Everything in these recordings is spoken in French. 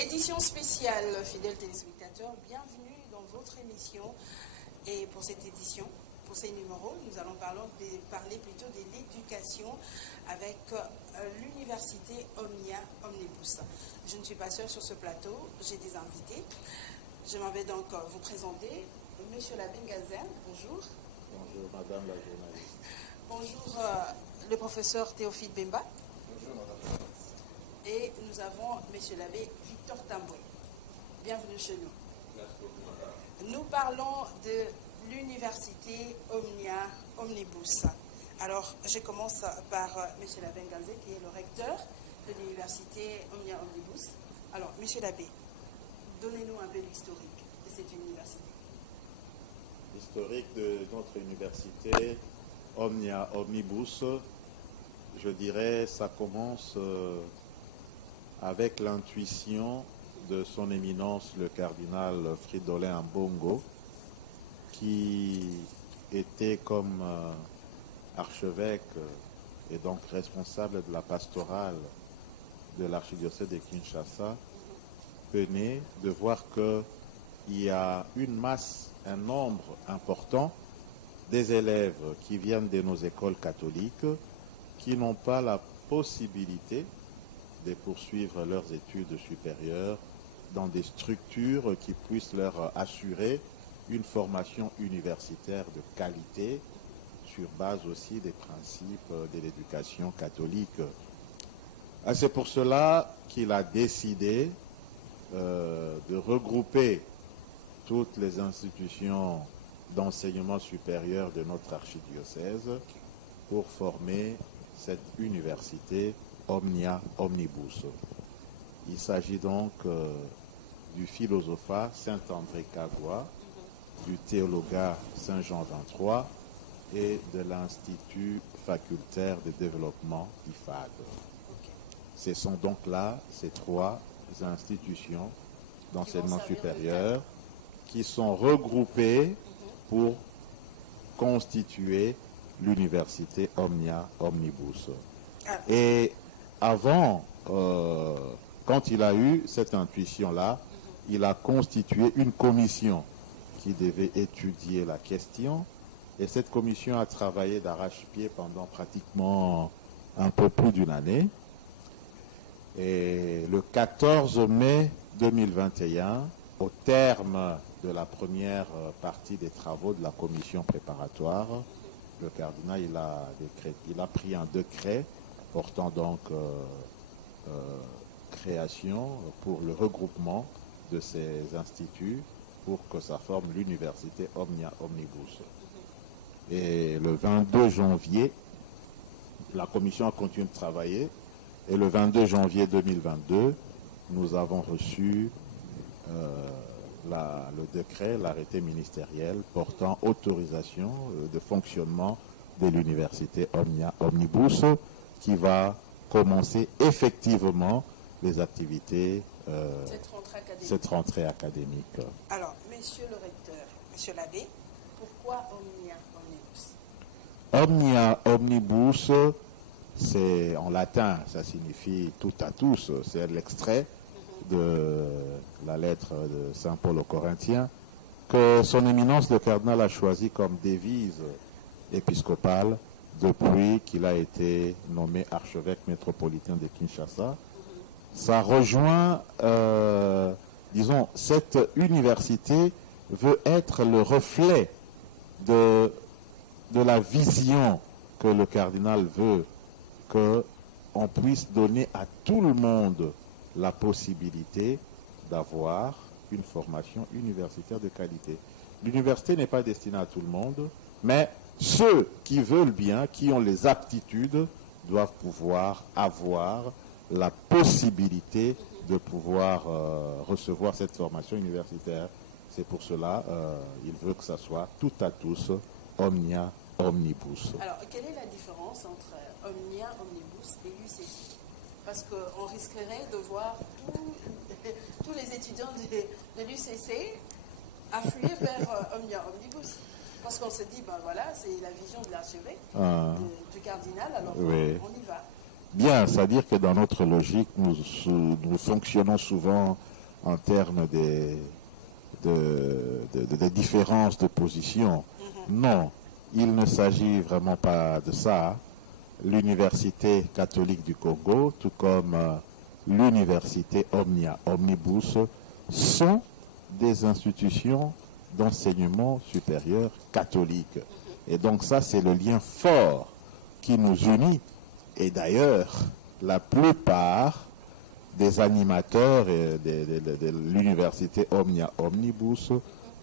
Édition spéciale, fidèles téléspectateurs, bienvenue dans votre émission. Et pour cette édition, pour ces numéros, nous allons parler plutôt de l'éducation avec l'université Omnia Omnibus. Je ne suis pas seule sur ce plateau, j'ai des invités. Je m'en vais donc vous présenter. Monsieur Labengazen, bonjour. Bonjour, madame la journaliste. Bonjour, le professeur Théophile Bemba. Bonjour, madame. Et nous avons monsieur l'abbé Victor Tamboué. Bienvenue chez nous. Merci beaucoup, madame. Nous parlons de l'université Omnia Omnibus. Alors, je commence par monsieur Labengazen, qui est le recteur de l'université Omnia Omnibus. Alors, monsieur l'abbé, donnez-nous un peu l'historique de cette université. L'historique de notre université Omnia Omnibus, je dirais, ça commence avec l'intuition de son éminence, le cardinal Fridolin Ambongo, qui était comme archevêque et donc responsable de la pastorale de l'archidiocèse de Kinshasa, venait de voir qu'il y a une masse, un nombre important des élèves qui viennent de nos écoles catholiques qui n'ont pas la possibilité de poursuivre leurs études supérieures dans des structures qui puissent leur assurer une formation universitaire de qualité sur base aussi des principes de l'éducation catholique. Et c'est pour cela qu'il a décidé de regrouper toutes les institutions d'enseignement supérieur de notre archidiocèse pour former cette université Omnia Omnibus. Il s'agit donc du philosophat Saint-André Kagwa, du théologat Saint-Jean XXIII et de l'Institut facultaire de développement IFAD. Ce sont donc là ces trois institutions d'enseignement supérieur qui sont regroupées pour constituer l'université Omnia Omnibus. Et avant, quand il a eu cette intuition-là, il a constitué une commission qui devait étudier la question. Et cette commission a travaillé d'arrache-pied pendant pratiquement un peu plus d'une année. Et le 14 mai 2021, au terme de la première partie des travaux de la commission préparatoire, le cardinal il a pris un décret portant donc création pour le regroupement de ces instituts pour que ça forme l'université Omnia Omnibus. Et le 22 janvier, la commission a continué de travailler et le 22 janvier 2022, nous avons reçu le décret, l'arrêté ministériel portant autorisation de fonctionnement de l'université Omnia Omnibus qui va commencer effectivement les activités cette rentrée académique. Alors, monsieur le recteur, monsieur l'abbé, pourquoi Omnia Omnibus? Omnia Omnibus, c'est en latin, ça signifie tout à tous, c'est l'extrait de la lettre de Saint Paul aux Corinthiens, que son éminence le cardinal a choisi comme devise épiscopale depuis qu'il a été nommé archevêque métropolitain de Kinshasa. Ça rejoint, disons, cette université veut être le reflet de la vision que le cardinal veut qu'on puisse donner à tout le monde la possibilité d'avoir une formation universitaire de qualité. L'université n'est pas destinée à tout le monde, mais ceux qui veulent bien, qui ont les aptitudes, doivent pouvoir avoir la possibilité de pouvoir recevoir cette formation universitaire. C'est pour cela il veut que ça soit tout à tous, Omnia Omnibus. Alors, quelle est la différence entre Omnia Omnibus et UCC? Parce qu'on risquerait de voir tous les étudiants de l'UCC affluer vers Omnia Omnibus. Parce qu'on se dit, ben voilà, c'est la vision de l'archevêque, du cardinal, alors oui. On y va. Bien, c'est-à-dire que dans notre logique, nous fonctionnons souvent en termes de différences de position. Non, il ne s'agit vraiment pas de ça. L'Université catholique du Congo, tout comme l'Université Omnia Omnibus, sont des institutions d'enseignement supérieur catholique. Et donc ça, c'est le lien fort qui nous unit. Et d'ailleurs, la plupart des animateurs de l'Université Omnia Omnibus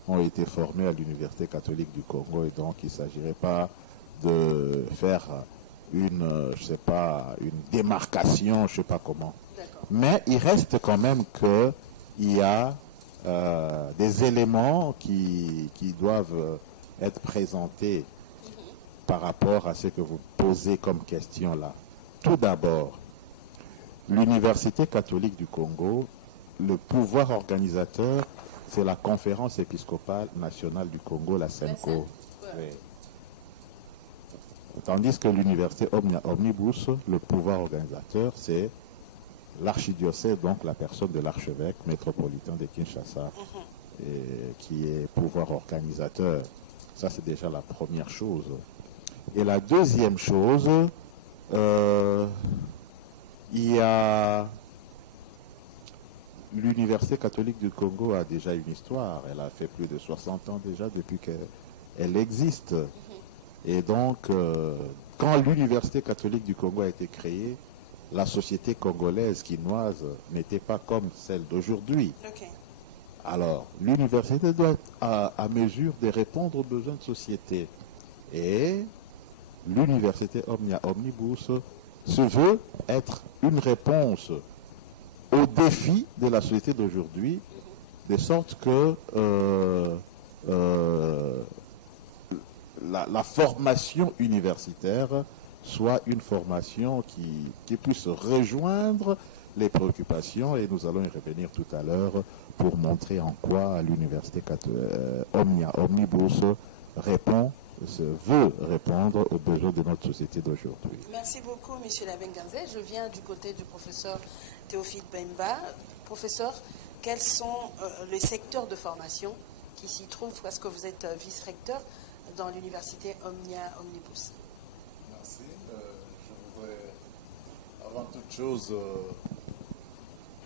ont été formés à l'Université catholique du Congo. Et donc, il ne s'agirait pas de faire une démarcation, je ne sais pas comment. Mais il reste quand même qu'il y a des éléments qui doivent être présentés par rapport à ce que vous posez comme question là. Tout d'abord, l'Université catholique du Congo, le pouvoir organisateur, c'est la Conférence épiscopale nationale du Congo, la CENCO. Oui. Tandis que l'Université Omnia Omnibus, le pouvoir organisateur, c'est l'archidiocèse, donc la personne de l'archevêque métropolitain de Kinshasa, qui est pouvoir organisateur. Ça, c'est déjà la première chose. Et la deuxième chose, il y a l'Université catholique du Congo a déjà une histoire. Elle a fait plus de 60 ans déjà depuis qu'elle existe. Et donc, quand l'Université catholique du Congo a été créée, la société congolaise quinoise n'était pas comme celle d'aujourd'hui. Okay. Alors, l'université doit être à mesure de répondre aux besoins de société. Et l'Université Omnia Omnibus se veut être une réponse aux défis de la société d'aujourd'hui, de sorte que la formation universitaire soit une formation qui puisse rejoindre les préoccupations, et nous allons y revenir tout à l'heure pour montrer en quoi l'Université Omnia Omnibus veut répondre aux besoins de notre société d'aujourd'hui. Merci beaucoup, M. Labenganze. Je viens du côté du professeur Théophile Bemba. Professeur, quels sont les secteurs de formation qui s'y trouvent, parce que vous êtes vice-recteur dans l'Université Omnia Omnibus? Merci. Je voudrais, avant toute chose,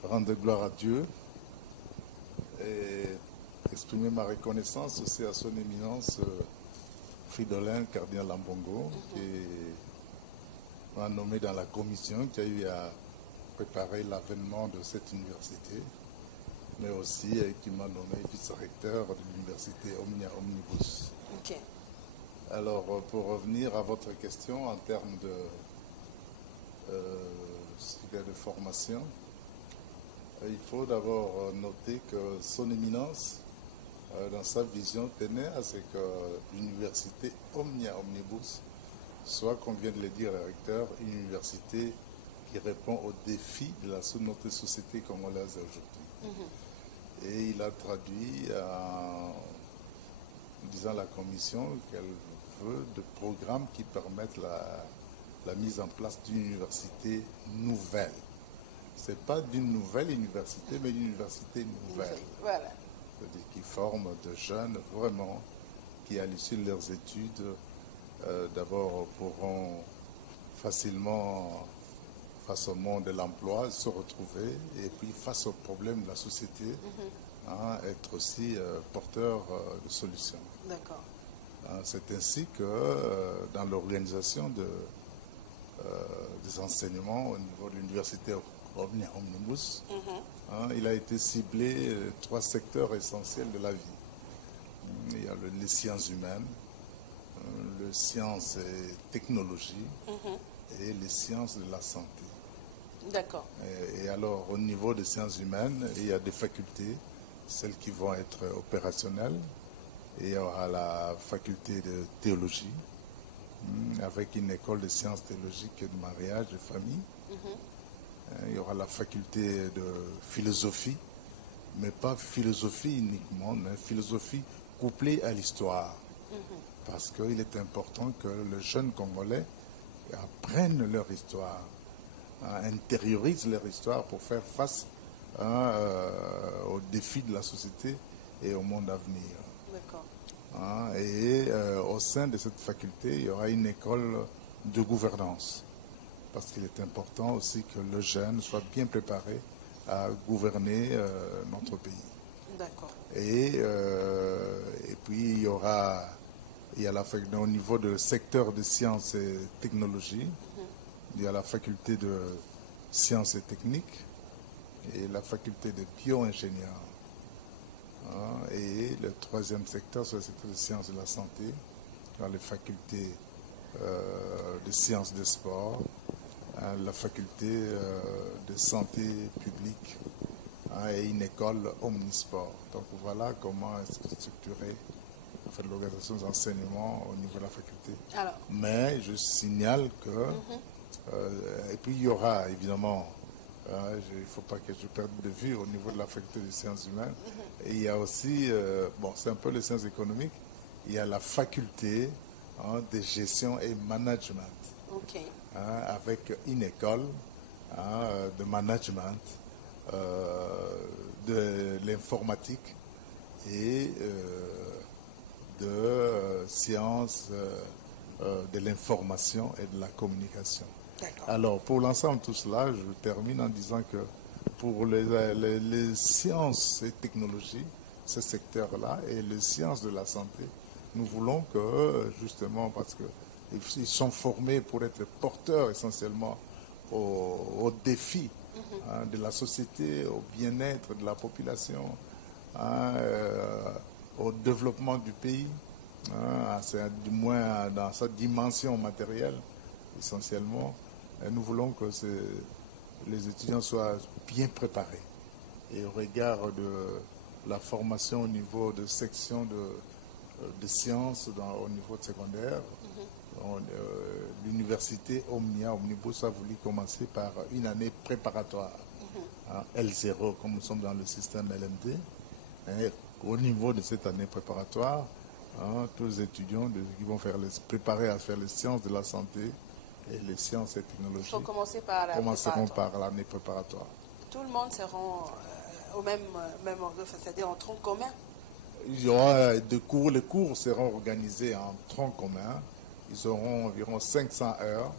rendre gloire à Dieu et exprimer ma reconnaissance aussi à son éminence Fridolin Cardinal Lambongo, qui m'a nommé dans la commission qui a eu à préparer l'avènement de cette université, mais aussi qui m'a nommé vice-recteur de l'Université Omnia Omnibus. Okay. Alors, pour revenir à votre question en termes de formation, il faut d'abord noter que son éminence, dans sa vision, tenait à ce que l'université Omnia Omnibus soit, comme vient de le dire le recteur, une université qui répond aux défis de notre société congolaise aujourd'hui. Et il a traduit en disant à la commission qu'elle veut de programmes qui permettent la mise en place d'une université nouvelle. Ce n'est pas d'une nouvelle université, mais d'une université nouvelle. Voilà. C'est-à-dire qui forme de jeunes vraiment qui, à l'issue de leurs études, d'abord pourront facilement, face au monde de l'emploi, se retrouver, et puis face aux problèmes de la société, être aussi porteurs de solutions. D'accord. C'est ainsi que dans l'organisation des enseignements au niveau de l'université Omnia Omnibus, il a été ciblé 3 secteurs essentiels de la vie. Il y a les sciences humaines, les sciences et technologies et les sciences de la santé. D'accord. Et alors, au niveau des sciences humaines, il y a des facultés, celles qui vont être opérationnelles, et il y aura la faculté de théologie, avec une école de sciences théologiques et de mariage, de famille. Il y aura la faculté de philosophie, mais pas philosophie uniquement, mais philosophie couplée à l'histoire. Parce qu'il est important que les jeunes Congolais apprennent leur histoire, intériorisent leur histoire pour faire face aux défis de la société et au monde à venir. D'accord. Et au sein de cette faculté, il y aura une école de gouvernance. Parce qu'il est important aussi que le jeune soit bien préparé à gouverner notre pays. D'accord. Et puis il y a au niveau du secteur de sciences et technologies, il y a la faculté de sciences et techniques et la faculté de bio-ingénieur. Et le troisième secteur, c'est le secteur de sciences de la santé, dans les facultés de sciences de sport, la faculté de santé publique et une école omnisport. Donc voilà comment est structurée l'organisation des enseignements au niveau de la faculté. Alors. Mais je signale que, et puis il y aura évidemment, il ne faut pas que je perde de vue au niveau de la faculté des sciences humaines, et il y a aussi, c'est un peu les sciences économiques, il y a la faculté de gestion et management. Okay. Avec une école de management, de l'informatique et de sciences de l'information et de la communication. Alors, pour l'ensemble de tout cela, je termine en disant que pour les sciences et technologies, ce secteur-là, et les sciences de la santé, nous voulons que, justement, parce qu'ils sont formés pour être porteurs essentiellement aux défis de la société, au bien-être de la population, au développement du pays, du moins dans sa dimension matérielle, essentiellement. Et nous voulons que les étudiants soient bien préparés. Et au regard de la formation au niveau de section de sciences au niveau secondaire, l'université Omnibus a voulu commencer par une année préparatoire, L0, comme nous sommes dans le système LMD. Et au niveau de cette année préparatoire, tous les étudiants qui vont préparer à faire les sciences de la santé et les sciences et technologies commenceront par l'année préparatoire. Tout le monde sera au même endroit, c'est-à-dire en tronc commun? Il y aura des cours, les cours seront organisés en tronc commun. Ils auront environ 500 heures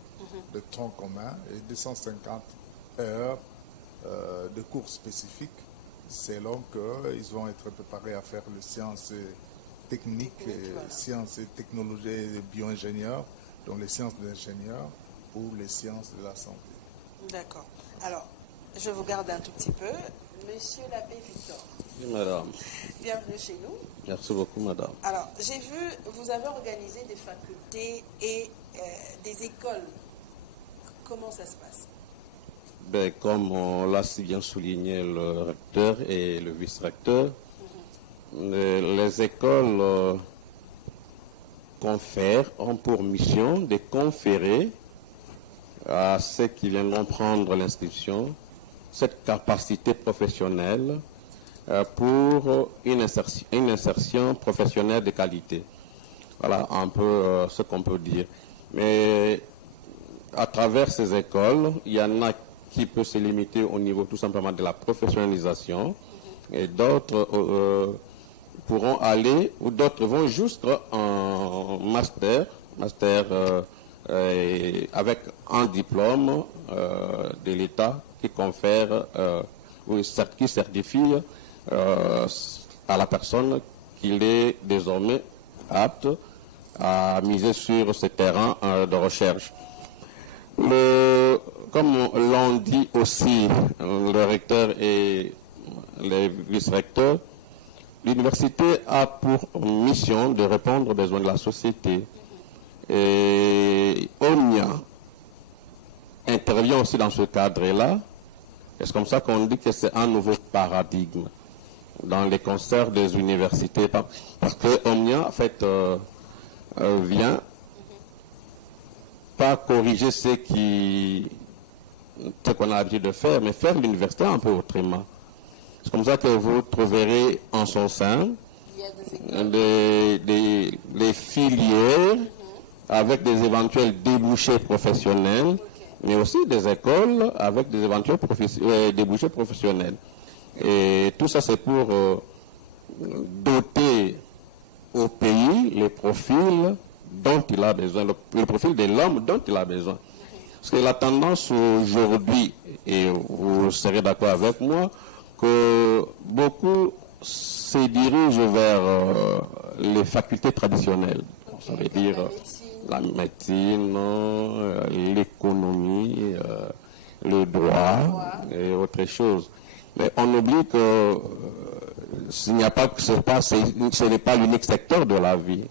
de tronc commun et 250 heures de cours spécifiques, selon qu'ils vont être préparés à faire les sciences techniques, sciences et technologies et bio-ingénieurs, donc les sciences de l'ingénieur ou les sciences de la santé. D'accord. Alors, je vous garde un tout petit peu. Monsieur l'abbé Victor. Oui, madame. Bienvenue chez nous. Merci beaucoup, madame. Alors, j'ai vu, vous avez organisé des facultés et des écoles. Comment ça se passe? Comme on l'a si bien souligné le recteur et le vice-recteur, les écoles confèrent ont pour mission de conférer à ceux qui viendront prendre l'inscription cette capacité professionnelle pour une insertion professionnelle de qualité. Voilà un peu ce qu'on peut dire. Mais à travers ces écoles, il y en a qui peuvent se limiter au niveau tout simplement de la professionnalisation et d'autres pourront aller ou d'autres vont jusqu'en master avec un diplôme de l'État qui confère ou qui certifie à la personne qu'il est désormais apte à miser sur ce terrain de recherche. Comme l'ont dit aussi le recteur et les vice-recteurs, l'université a pour mission de répondre aux besoins de la société. Et Omnia intervient aussi dans ce cadre-là. C'est comme ça qu'on dit que c'est un nouveau paradigme dans les concerts des universités. Parce que Omnia, en fait, vient pas corriger ce qu'on a l'habitude de faire, mais faire l'université un peu autrement. C'est comme ça que vous trouverez en son sein des filières avec des éventuels débouchés professionnels, mais aussi des écoles avec des éventuels débouchés professionnels. Et tout ça, c'est pour doter au pays les profils dont il a besoin, le profil de l'homme dont il a besoin. Parce que la tendance aujourd'hui, et vous serez d'accord avec moi, que beaucoup se dirigent vers les facultés traditionnelles. Ça veut dire la médecine, l'économie, le droit et autre chose. Mais on oublie que ce n'est pas l'unique secteur de la vie.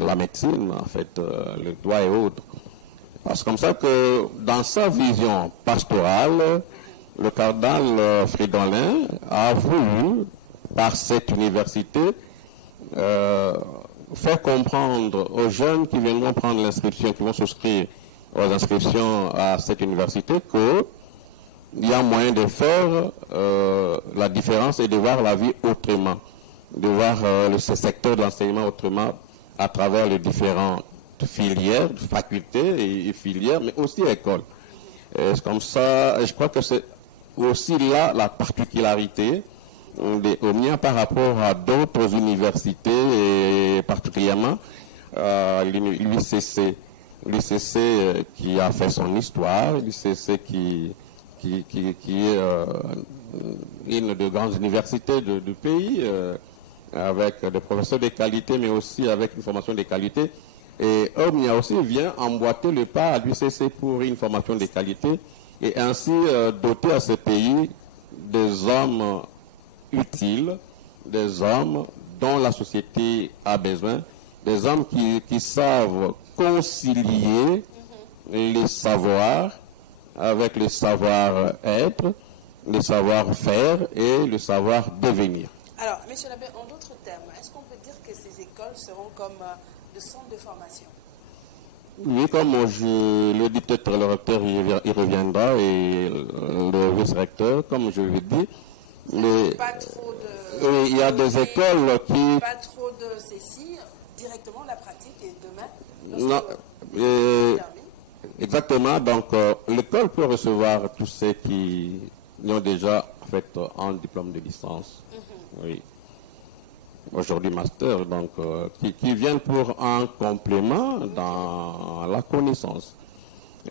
La médecine, en fait, le droit et autres. Parce que comme ça que dans sa vision pastorale, le cardinal Fridolin a voulu, par cette université, faire comprendre aux jeunes qui viendront prendre l'inscription, qui vont souscrire aux inscriptions à cette université, qu'il y a moyen de faire la différence et de voir la vie autrement, de voir ce secteur de l'enseignement autrement à travers les différentes filières, facultés et filières, mais aussi écoles. C'est comme ça, je crois que c'est aussi là la particularité des OMNIA par rapport à d'autres universités, et particulièrement l'UCC. L'UCC qui a fait son histoire, l'UCC qui est une des grandes universités du pays, avec des professeurs de qualité, mais aussi avec une formation de qualité. Et OMNIA aussi vient emboîter le pas à l'UCC pour une formation de qualité et ainsi doter à ce pays des hommes utiles, des hommes dont la société a besoin, des hommes qui savent concilier les savoirs avec le savoir-être, le savoir-faire et le savoir-devenir. Alors, M. l'abbé, en d'autres termes, est-ce qu'on peut dire que ces écoles seront comme de centres de formation? Oui, comme je le dis, peut-être le recteur y reviendra et le vice-recteur, comme je l'ai dit. Pas trop de... Il y a des écoles qui... Pas trop de ceci, directement la pratique et demain... Non, exactement, donc l'école peut recevoir tous ceux qui ont déjà fait un diplôme de licence. Oui. Aujourd'hui master, donc qui viennent pour un complément dans la connaissance.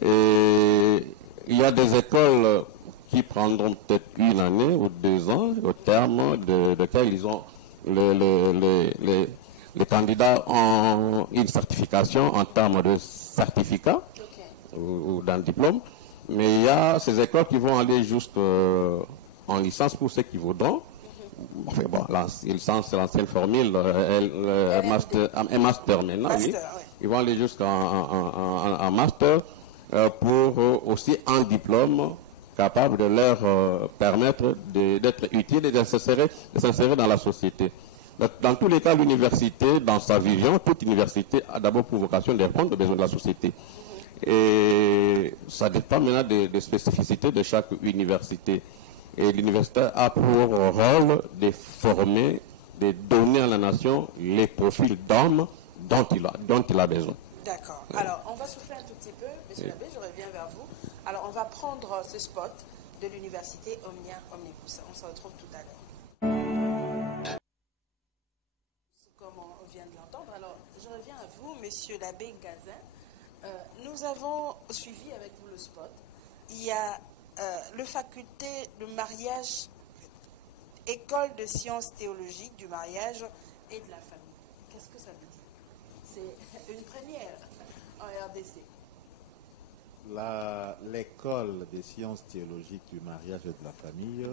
Et il y a des écoles qui prendront peut-être une année ou 2 ans, au terme de laquelle ils ont les candidats ont une certification en termes de certificat ou d'un diplôme. Mais il y a ces écoles qui vont aller jusqu'en licence pour ceux qui voudront. Enfin bon, la licence, c'est l'ancienne formule, un master maintenant, oui. Ils vont aller jusqu'en master pour aussi un diplôme capable de leur permettre d'être utile et de s'insérer dans la société. Dans tous les cas, l'université, dans sa vision, toute université a d'abord pour vocation de répondre aux besoins de la société. Et ça dépend maintenant des spécificités de chaque université. Et l'université a pour rôle de former, de donner à la nation les profils d'hommes dont il a besoin. D'accord. Alors, on va souffler un tout petit peu. Monsieur l'abbé, je reviens vers vous. Alors, on va prendre ce spot de l'université Omnia Omnibus. On se retrouve tout à l'heure. Comme on vient de l'entendre. Alors, je reviens à vous, monsieur l'abbé Gazin. Nous avons suivi avec vous le spot. Il y a le faculté de mariage, école de sciences théologiques du mariage et de la famille. Qu'est-ce que ça veut dire? C'est une première en RDC. L'école des sciences théologiques du mariage et de la famille,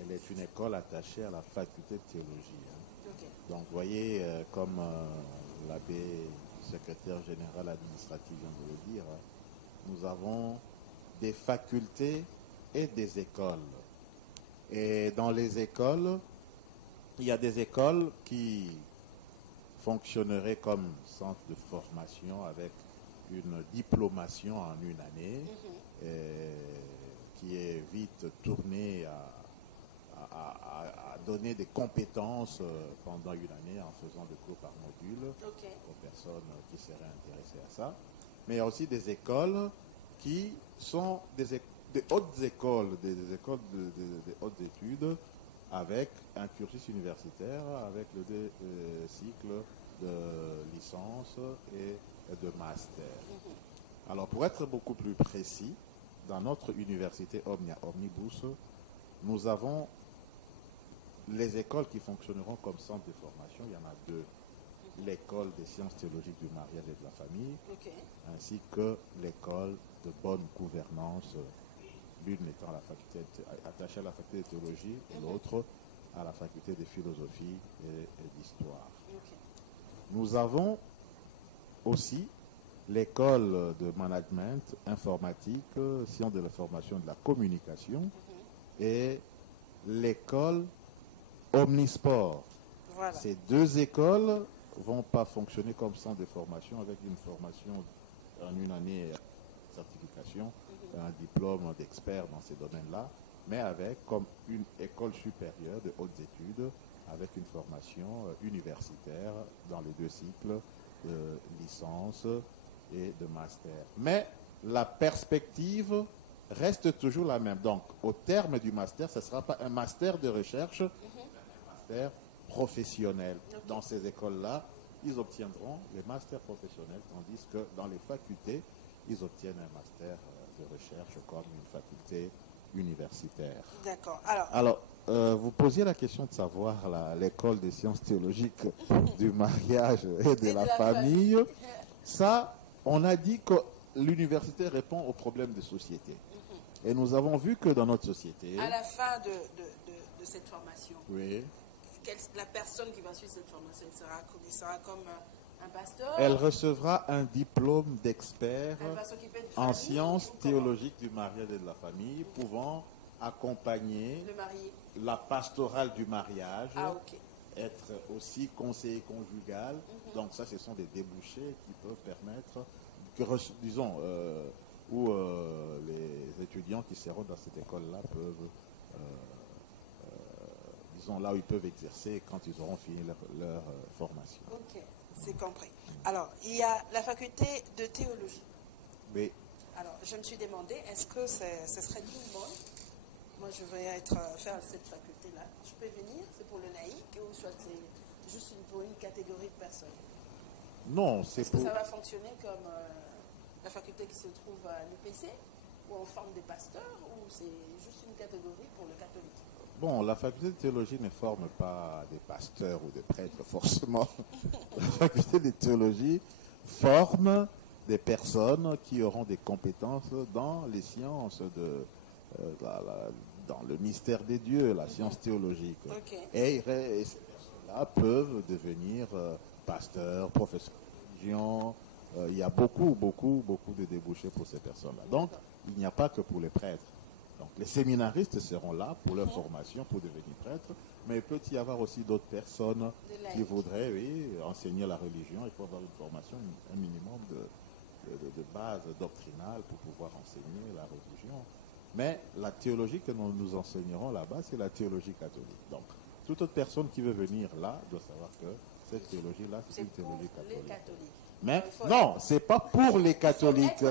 elle est une école attachée à la faculté de théologie. Donc, vous voyez, comme l'abbé secrétaire général administratif vient de le dire, nous avons des facultés et des écoles. Et dans les écoles, il y a des écoles qui fonctionneraient comme centre de formation avec une diplomation en une année, qui est vite tournée à donner des compétences pendant une année en faisant des cours par module aux personnes qui seraient intéressées à ça. Mais il y a aussi des écoles qui sont des hautes écoles, des écoles de hautes études, avec un cursus universitaire, avec le cycle de licence et de master. Alors, pour être beaucoup plus précis, dans notre université Omnia Omnibus, nous avons les écoles qui fonctionneront comme centre de formation. Il y en a deux. L'école des sciences théologiques du mariage et de la famille, ainsi que l'école de bonne gouvernance, l'une étant la faculté, attachée à la faculté de théologie et l'autre à la faculté de philosophie et d'histoire. Nous avons aussi l'école de management, informatique, sciences de l'information et de la communication et l'école Omnisport. Voilà. Ces deux écoles vont pas fonctionner comme centre de formation avec une formation en une année de certification, un diplôme d'expert dans ces domaines-là, mais avec comme une école supérieure de hautes études avec une formation universitaire dans les deux cycles de licence et de master. Mais la perspective reste toujours la même. Donc, au terme du master, ce ne sera pas un master de recherche, mais un master professionnel. Dans ces écoles-là, ils obtiendront les masters professionnels, tandis que dans les facultés, ils obtiennent un master de recherche comme une faculté universitaire. D'accord. Alors, vous posiez la question de savoir l'école des sciences théologiques du mariage et de la famille. Ça, on a dit que l'université répond aux problèmes de société. Et nous avons vu que dans notre société... À la fin de cette formation, oui. La personne qui va suivre cette formation sera comme un pasteur. Elle recevra un diplôme d'expert en sciences théologiques du mariage et de la famille, pouvant accompagner la pastorale du mariage, être aussi conseiller conjugal. Donc ça, ce sont des débouchés qui peuvent permettre, disons, où les étudiants qui seront dans cette école-là peuvent... disons, là où ils peuvent exercer quand ils auront fini leur formation. Ok, c'est compris. Alors, il y a la faculté de théologie. Oui. Alors, je me suis demandé, est-ce que ce serait tout le monde? Moi, je vais faire cette faculté-là. Je peux venir? C'est pour le laïc ou soit c'est juste pour une catégorie de personnes? Non, c'est pour... Est-ce que ça va fonctionner comme la faculté qui se trouve à l'UPC ou en forme de pasteur ou c'est juste une catégorie pour le catholique? Bon, la faculté de théologie ne forme pas des pasteurs ou des prêtres forcément. La faculté de théologie forme des personnes qui auront des compétences dans les sciences, dans le mystère des dieux, la science théologique. Et ces personnes-là peuvent devenir pasteurs, professeurs de religion. Il y a beaucoup de débouchés pour ces personnes-là. Donc, il n'y a pas que pour les prêtres. Donc, les séminaristes seront là pour leur formation, pour devenir prêtres, mais il peut y avoir aussi d'autres personnes qui voudraient enseigner la religion. Il faut avoir une formation, un minimum de base doctrinale pour pouvoir enseigner la religion. Mais la théologie que nous enseignerons là-bas, c'est la théologie catholique. Donc, toute autre personne qui veut venir là doit savoir que cette théologie-là, c'est une théologie catholique. Mais non, c'est pas pour les catholiques.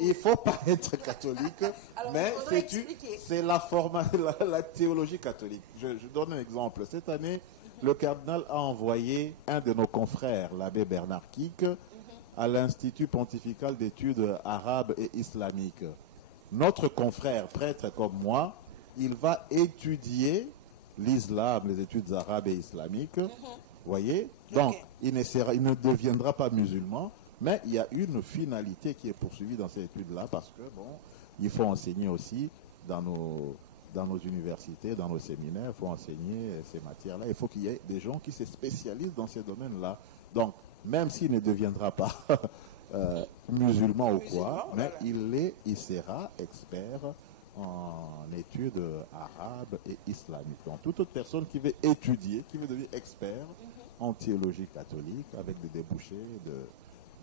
Il ne faut pas être catholique, mais c'est la théologie catholique. Je donne un exemple. Cette année, le cardinal a envoyé un de nos confrères, l'abbé Bernard Kik, à l'Institut pontifical d'études arabes et islamiques. Notre confrère, prêtre comme moi, il va étudier l'islam, les études arabes et islamiques. Voyez? Donc, il ne deviendra pas musulman, mais il y a une finalité qui est poursuivie dans ces études-là parce que, bon, il faut enseigner aussi dans nos universités, dans nos séminaires, il faut enseigner ces matières-là. Il faut qu'il y ait des gens qui se spécialisent dans ces domaines-là. Donc, même s'il ne deviendra pas musulman ou quoi, mais il sera expert en études arabes et islamiques. Donc, toute autre personne qui veut étudier, qui veut devenir expert en théologie catholique, avec des débouchés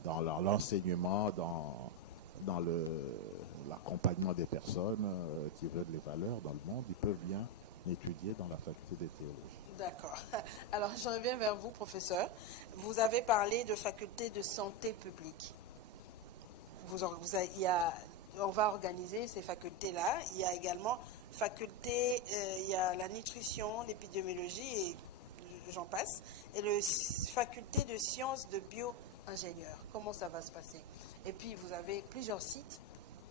dans l'enseignement, dans l'accompagnement des personnes qui veulent les valeurs dans le monde, ils peuvent bien étudier dans la faculté de théologie. D'accord. Alors, je reviens vers vous, professeur. Vous avez parlé de faculté de santé publique. Il y a on va organiser ces facultés-là. Il y a également faculté, il y a la nutrition, l'épidémiologie et j'en passe. Et la faculté de sciences de bio-ingénieur. Comment ça va se passer? Et puis, vous avez plusieurs sites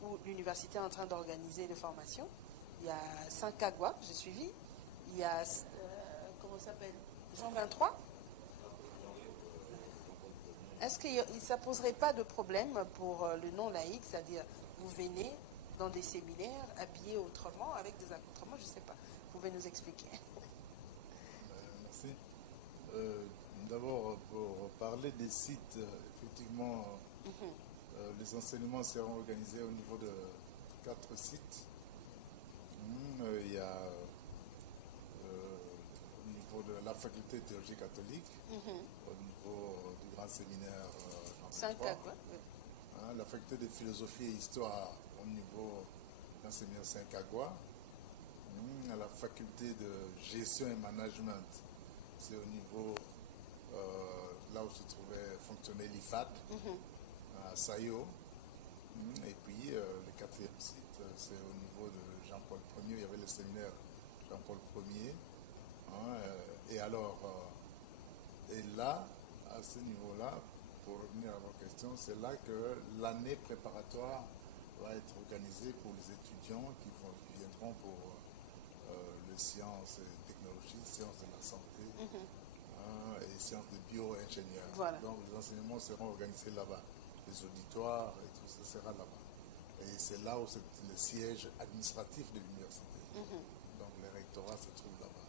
où l'université est en train d'organiser des formations. Il y a Saint-Cagua, j'ai suivi. Il y a, comment ça s'appelle? Jean 23. Est-ce que ça ne poserait pas de problème pour le non-laïque, c'est-à-dire vous venez dans des séminaires habillés autrement, avec des accoutrements, je ne sais pas. Vous pouvez nous expliquer. Merci. D'abord, pour parler des sites, effectivement, les enseignements seront organisés au niveau de 4 sites. Il y a au niveau de la faculté de théologie catholique, au niveau du grand séminaire Saint-Cagua, la faculté de philosophie et histoire au niveau du grand séminaire Saint-Cagua, la faculté de gestion et management, c'est au niveau là où se trouvait fonctionnait l'IFAD, à Sayo. Et puis le 4e site, c'est au niveau de Jean-Paul Ier. Il y avait le séminaire Jean-Paul Ier. Et alors, et là, à ce niveau-là, pour revenir à vos questions, c'est là que l'année préparatoire va être organisée pour les étudiants qui viendront pour les sciences et technologies, sciences de la santé et sciences de bio-ingénieurs. Voilà. Donc les enseignements seront organisés là-bas. Les auditoires et tout ça sera là-bas. Et c'est là où c'est le siège administratif de l'université. Donc les rectorats se trouvent là-bas.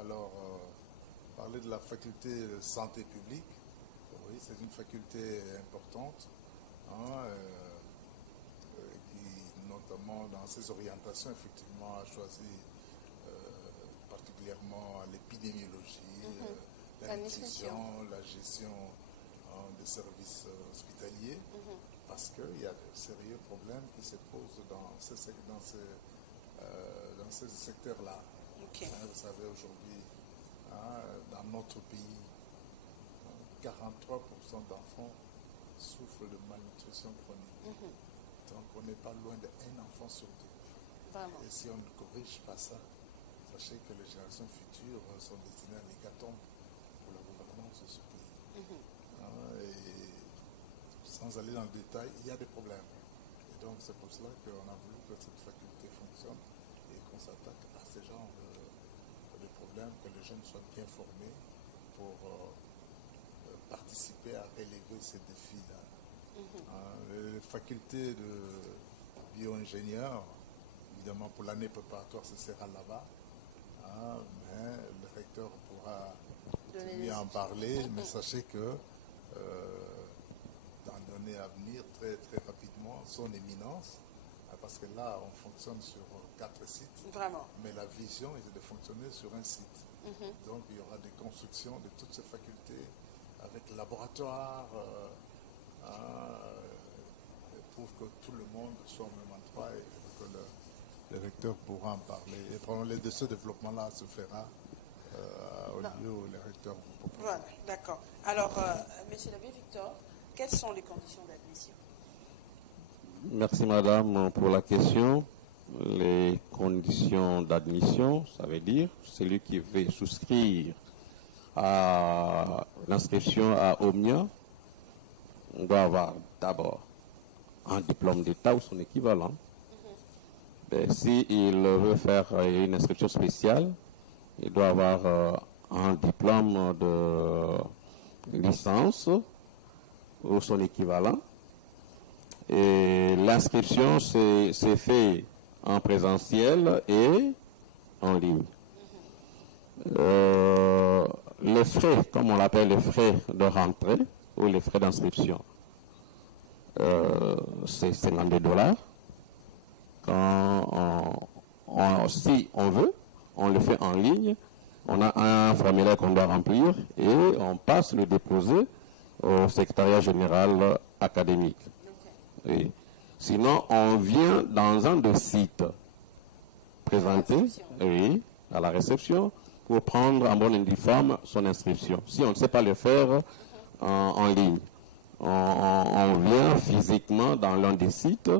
Alors, parler de la faculté de santé publique, oui, c'est une faculté importante, qui, notamment dans ses orientations, effectivement, a choisi particulièrement l'épidémiologie, la nutrition, la gestion des services hospitaliers, parce qu'il y a de sérieux problèmes qui se posent dans ces secteurs-là. Okay. Vous savez, aujourd'hui, dans notre pays, 43% d'enfants souffrent de malnutrition chronique. Donc on n'est pas loin d'un enfant sur 2. Vraiment. Et si on ne corrige pas ça, sachez que les générations futures sont destinées à l'hécatombe pour la gouvernance de ce pays. Et sans aller dans le détail, il y a des problèmes. Et donc c'est pour cela qu'on a voulu que cette faculté fonctionne et qu'on s'attaque à ces genres de problèmes, que les jeunes soient bien formés pour participer à relever ces défis-là. Les facultés de bio-ingénieurs, évidemment pour l'année préparatoire, ce sera là-bas. Mais le recteur pourra lui en parler, mais sachez que dans l'année à venir, très, très rapidement, son éminence, parce que là, on fonctionne sur 4 sites. Vraiment. Mais la vision est de fonctionner sur un site. Donc, il y aura des constructions de toutes ces facultés avec laboratoire pour que tout le monde soit au même endroit et que le recteur pourra en parler. Et probablement ce développement-là se fera au lieu où les recteurs vont proposer. Voilà, d'accord. Alors, Monsieur l'abbé Victor, quelles sont les conditions d'admission? Merci madame pour la question. Les conditions d'admission, ça veut dire celui qui veut souscrire à l'inscription à Omnia, on doit avoir d'abord un diplôme d'État ou son équivalent. S'il veut faire une inscription spéciale, il doit avoir un diplôme de licence ou son équivalent. Et l'inscription, c'est fait en présentiel et en ligne. Les frais, comme on l'appelle les frais de rentrée ou les frais d'inscription, c'est $52. Si on veut, on le fait en ligne. On a un formulaire qu'on doit remplir et on passe le déposer au secrétariat général académique. Oui. Sinon, on vient dans un de sites présenter, oui, à la réception, pour prendre en bonne et due forme son inscription. Si on ne sait pas le faire en ligne, on vient physiquement dans l'un des sites,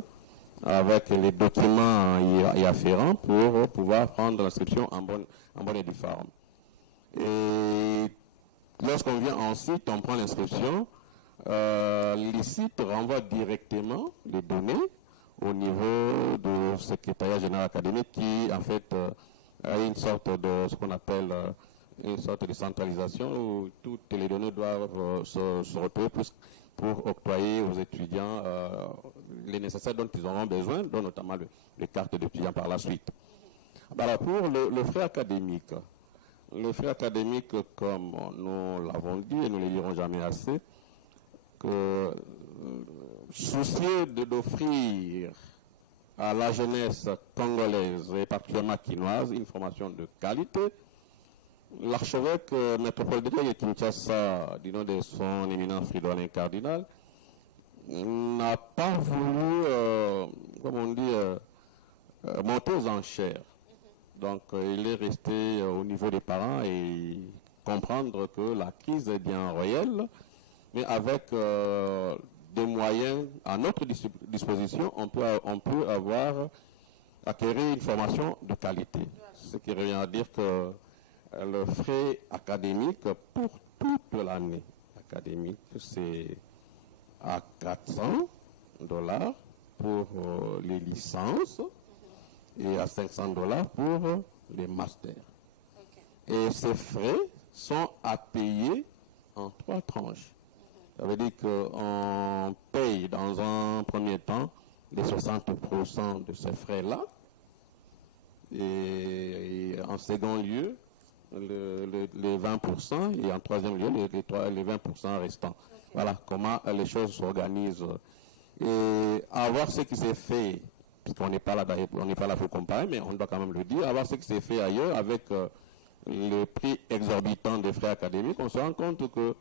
avec les documents y afférents pour pouvoir prendre l'inscription en bonne et due forme. Et lorsqu'on vient en site, on prend l'inscription. Les sites renvoient directement les données au niveau du secrétariat général académique qui, en fait, a une sorte de ce qu'on appelle une sorte de centralisation où toutes les données doivent se retrouver pour octroyer aux étudiants les nécessaires dont ils auront besoin, dont notamment les cartes d'étudiants par la suite. Alors pour le frais académique, comme nous l'avons dit et nous ne le dirons jamais assez, que soucieux d'offrir à la jeunesse congolaise et particulièrement quinoise une formation de qualité, l'archevêque métropolitain de Kinshasa, du nom de son éminent Fridolin cardinal, n'a pas voulu, comme on dit, monter aux enchères. Donc il est resté au niveau des parents et comprendre que la crise est bien réelle, mais avec des moyens à notre disposition, on peut acquérir une formation de qualité. Ce qui revient à dire que le frais académique pour toute l'année académique, c'est à $400 pour les licences et à $500 pour les masters. Okay. Et ces frais sont à payer en 3 tranches. Ça veut dire qu'on paye dans un premier temps les 60% de ces frais-là et en second lieu les 20% et en troisième lieu les 20% restants. Okay. Voilà comment les choses s'organisent. Et avoir ce qui s'est fait, puisqu'on n'est pas là pour comparer, mais on doit quand même le dire, avoir ce qui s'est fait ailleurs avec le prix exorbitant des frais académiques, on se rend compte que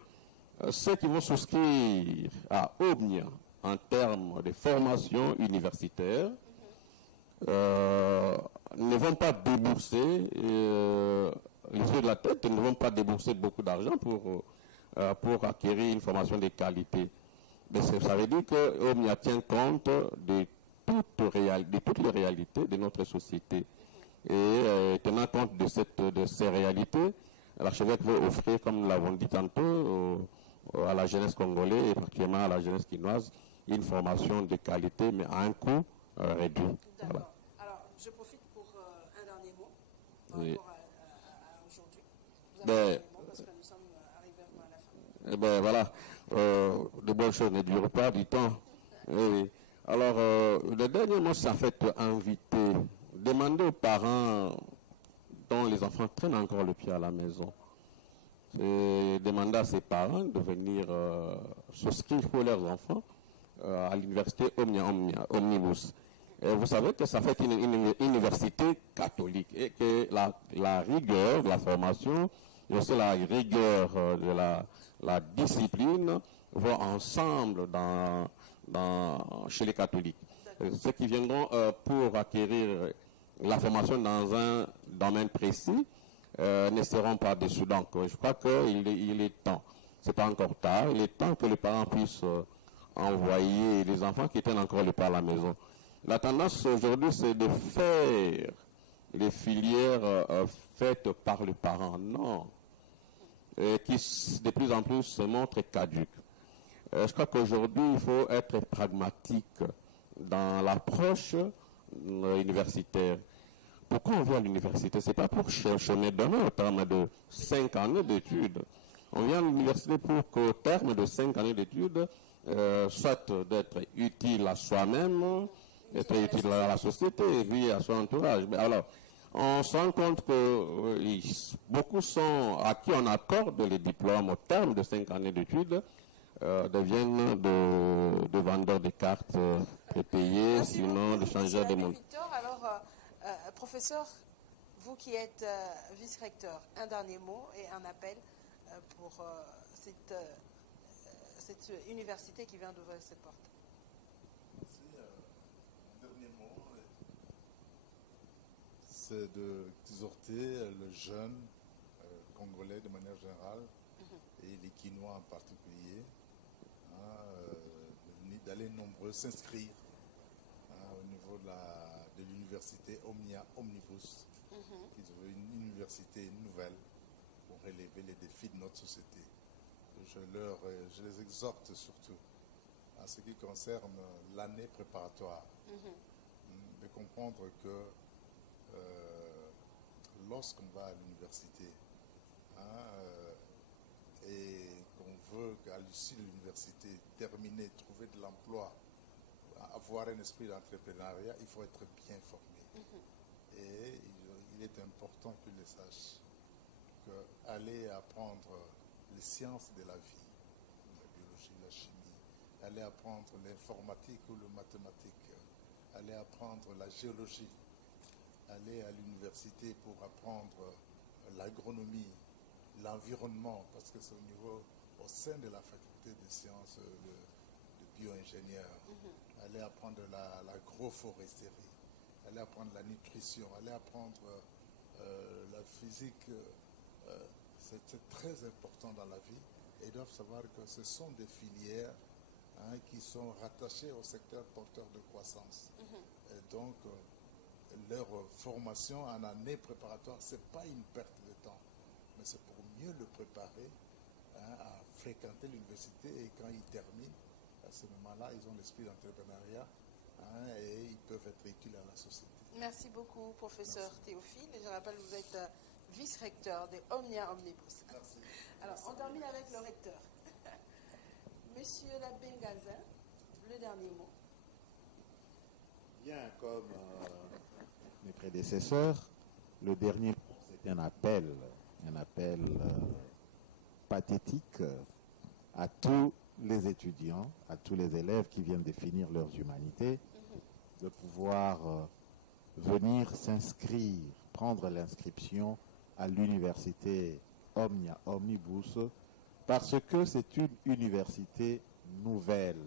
ceux qui vont souscrire à OMNIA en termes de formation universitaire ne vont pas débourser les yeux de la tête, ne vont pas débourser beaucoup d'argent pour acquérir une formation de qualité. Mais ça veut dire que OMNIA tient compte de toutes les réalités de notre société. Et tenant compte de ces réalités, l'archevêque veut offrir, comme nous l'avons dit tantôt, à la jeunesse congolaise et particulièrement à la jeunesse quinoise, une formation de qualité, mais à un coût réduit. D'accord. Voilà. Alors, je profite pour un dernier mot par rapport à aujourd'hui. Vous avez un dernier mot parce que nous sommes arrivés à la fin. Ben voilà, de bonnes choses ne durent pas du temps. Oui. Alors, le dernier mot, c'est en fait inviter, demander aux parents dont les enfants traînent encore le pied à la maison, c'est demander à ses parents de venir souscrire pour leurs enfants à l'université Omnibus. Et vous savez que ça fait une université catholique et que la rigueur de la formation et aussi la rigueur de la discipline vont ensemble chez les catholiques. Ceux qui viendront pour acquérir la formation dans un domaine précis ne seront pas déçus. Donc, je crois qu'il est temps, c'est pas encore tard, il est temps que les parents puissent envoyer les enfants qui tiennent encore le pas à la maison. La tendance aujourd'hui, c'est de faire les filières faites par les parents, non, qui de plus en plus se montrent caduques. Je crois qu'aujourd'hui, il faut être pragmatique dans l'approche universitaire. Pourquoi on vient à l'université? Ce n'est pas pour chercher demain au terme de 5 années d'études. On vient à l'université pour qu'au terme de 5 années d'études, soit d'être utile à soi-même, d'être utile à la société et puis à son entourage. Mais alors, on se rend compte que beaucoup sont à qui on accorde les diplômes au terme de 5 années d'études deviennent de vendeurs de cartes prépayées, sinon de changeurs de monde. Victor, alors, professeur, vous qui êtes vice-recteur, un dernier mot et un appel pour cette université qui vient d'ouvrir ses portes. Merci. Un dernier mot, c'est d'exhorter le jeune congolais de manière générale et les Quinois en particulier d'aller nombreux s'inscrire au niveau de l'université Omnia Omnibus, qui est une université nouvelle pour relever les défis de notre société. Je les exhorte surtout en ce qui concerne l'année préparatoire, de comprendre que lorsqu'on va à l'université et qu'on veut qu'à l'issue de l'université terminer, trouver de l'emploi, avoir un esprit d'entrepreneuriat, il faut être bien formé. Et il est important qu'ils le sachent, qu'aller apprendre les sciences de la vie, la biologie, la chimie, aller apprendre l'informatique ou le mathématique, aller apprendre la géologie, aller à l'université pour apprendre l'agronomie, l'environnement, parce que c'est au sein de la faculté des sciences de bio-ingénieur, aller apprendre l'agroforesterie, aller apprendre la nutrition, aller apprendre la physique, c'est très important dans la vie, et ils doivent savoir que ce sont des filières qui sont rattachées au secteur porteur de croissance. Et donc, leur formation en année préparatoire, ce n'est pas une perte de temps, mais c'est pour mieux le préparer à fréquenter l'université, et quand ils terminent, à ce moment-là, ils ont l'esprit d'entrepreneuriat et ils peuvent être utiles à la société. Merci beaucoup, professeur Théophile. Je rappelle que vous êtes vice-recteur de Omnia Omnibus. Merci. Alors, on termine avec le recteur. Monsieur l'abbé Ngazin, le dernier mot. Bien, comme mes prédécesseurs, le dernier mot, c'est un appel pathétique à tous les étudiants, à tous les élèves qui viennent définir leurs humanités, de pouvoir venir s'inscrire, prendre l'inscription à l'université Omnia Omnibus, parce que c'est une université nouvelle.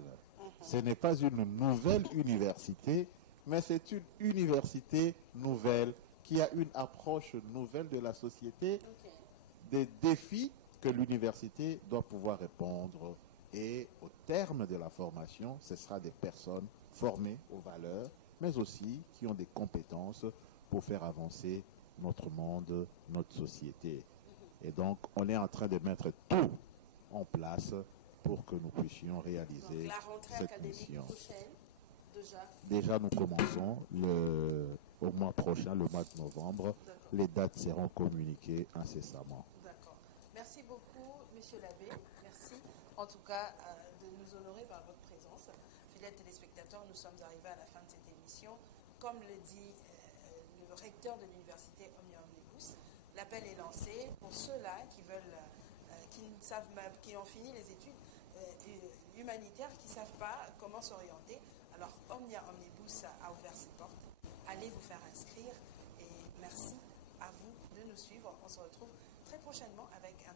Ce n'est pas une nouvelle université, mais c'est une université nouvelle qui a une approche nouvelle de la société, des défis que l'université doit pouvoir répondre. Et au terme de la formation, ce sera des personnes formées aux valeurs, mais aussi qui ont des compétences pour faire avancer notre monde, notre société. Et donc, on est en train de mettre tout en place pour que nous puissions réaliser la rentrée cette académique mission. prochaine, Déjà, nous commençons au mois prochain, le mois de novembre. Les dates seront communiquées incessamment. D'accord. Merci beaucoup, monsieur l'abbé. Merci, en tout cas, de nous honorer par votre présence. Fidèles téléspectateurs, nous sommes arrivés à la fin de cette émission. Comme le dit le recteur de l'université Omnia Omnibus, l'appel est lancé pour ceux-là qui veulent, qui ont fini les études humanitaires, qui ne savent pas comment s'orienter. Alors, Omnia Omnibus a ouvert ses portes. Allez vous faire inscrire et merci à vous de nous suivre. On se retrouve très prochainement avec un